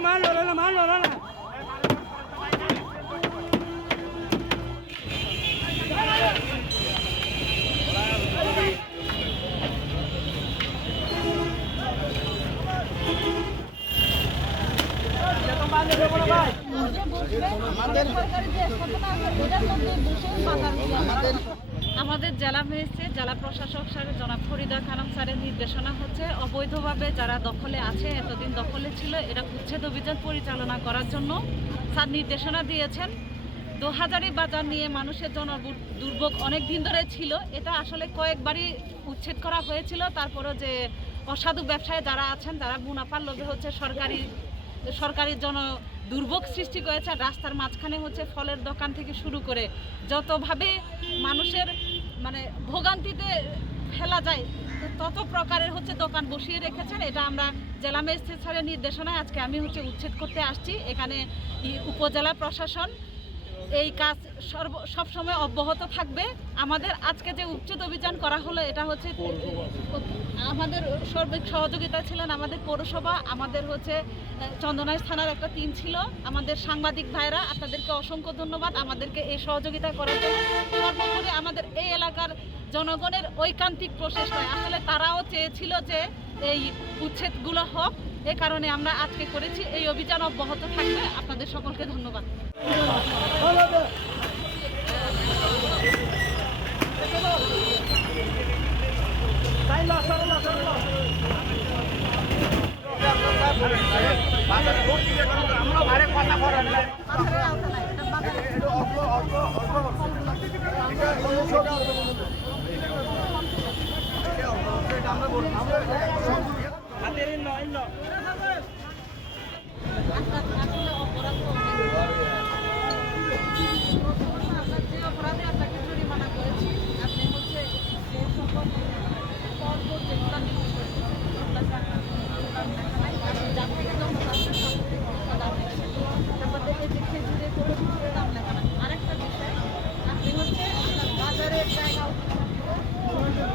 Mano, no, no, mano, no, no. আমাদের জেলা magistrate জেলা প্রশাসক স্যারের জনাব ফরিদা খানম স্যারের নির্দেশনা হচ্ছে, অবৈধভাবে যারা দখলে আছে, এতদিন দখলে ছিল এটা উচ্ছেদ অভিযান পরিচালনা করার জন্য স্যার নির্দেশনা দিয়েছেন। দোহাজারি বাজার নিয়ে মানুষের জন দুর্ভোগ অনেক দিন ধরে ছিল, এটা আসলে কয়েকবারই উচ্ছেদ করা হয়েছিল তারপরে যে অসাধু ব্যবসায়ী যারা আছেন, যারা মুনাফার লোভে হচ্ছে সরকারি সরকারি জন দুর্ভোগ সৃষ্টি করেছে রাস্তার মাঝখানে হচ্ছে ফলের দোকান থেকে শুরু করে যতভাবে মানুষের মানে ভোগান্তিতে ফেলা যায়, তত প্রকারের হচ্ছে দোকান বসিয়ে রেখেছেন। এটা আমরা জেলা ম্যাজিস্ট্রেট স্যারের নির্দেশনায় আজকে আমি হচ্ছে উচ্ছেদ করতে আসছি। এখানে উপজেলা প্রশাসন এই কাজ সর্ব সবসময় অব্যাহত থাকবে। আমাদের আজকে যে উচ্ছেদ অভিযান করা হলো এটা হচ্ছে আমাদের সার্বিক সহযোগিতা ছিলেন আমাদের পৌরসভা আমাদের হচ্ছে আহ, চন্দনাইশ থানার একটা টিম ছিল। আমাদের সাংবাদিক ভাইরা আপনাদেরকে অসংখ্য ধন্যবাদ। আমাদেরকে এই সহযোগিতা করার জন্য। সর্বোপরি আমাদের এই এলাকার জনগণের ঐকান্তিক প্রচেষ্টায়। আসলে তারাও চেয়েছিল যে এই উচ্ছেদগুলো হোক। এ কারণে আমরা আজকে করেছি এই অভিযান অব্যাহত থাকবে। আপনাদের সকলকে ধন্যবাদ। আপনার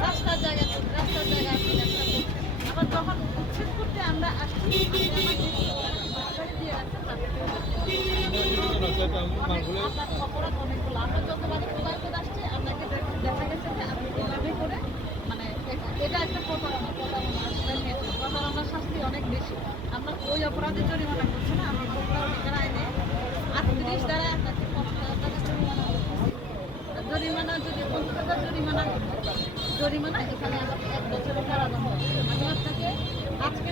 রাস্তার জায়গা রাস্তার জায়গা। আবার যখন উচ্ছেদ করতে আমরা আসছি। আপনার অপরাধ অনেকগুলো। আমরা যতবারই খোদায় খোদ আসছে, আপনাকে দেখ- গেছে যে আপনি এভাবে করে মানে এটা একটা প্রতারণা। প্রতারণা নিয়েছে। শাস্তি অনেক বেশি। আমরা ওই অপরাধে জরিমানা করছি না, আমরা প্রতারণা অধিকার আইনে আটত্রিশ দ্বারা আপনাকে জরিমানা। যদি পঞ্চাশ জরিমানা জরিমানা, এখানে আমাকে এক বছরের আমি আপনাকে আজকে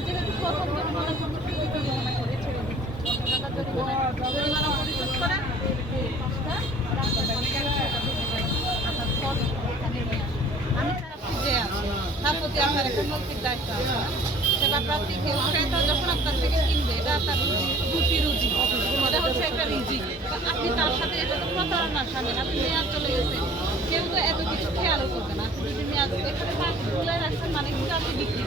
তার প্রতি আপনার একটা নৈতিক দায়িত্ব আছে। সেবা প্রার্থী ক্রেতা যখন আপনার থেকে কিনবে, এটা আপনার রুচি রুচি এটা হচ্ছে একটা রিজি আপনি তার সাথে এটা তো প্রতারণার সামিল আপনি মেয়াদ চলে গেছে কেউ তো এত কিছু খেয়ালও করবে না আপনি যদি মেয়াদ এখানে পাঁচ তুলে রাখছেন মানে কিন্তু আপনি বিক্রি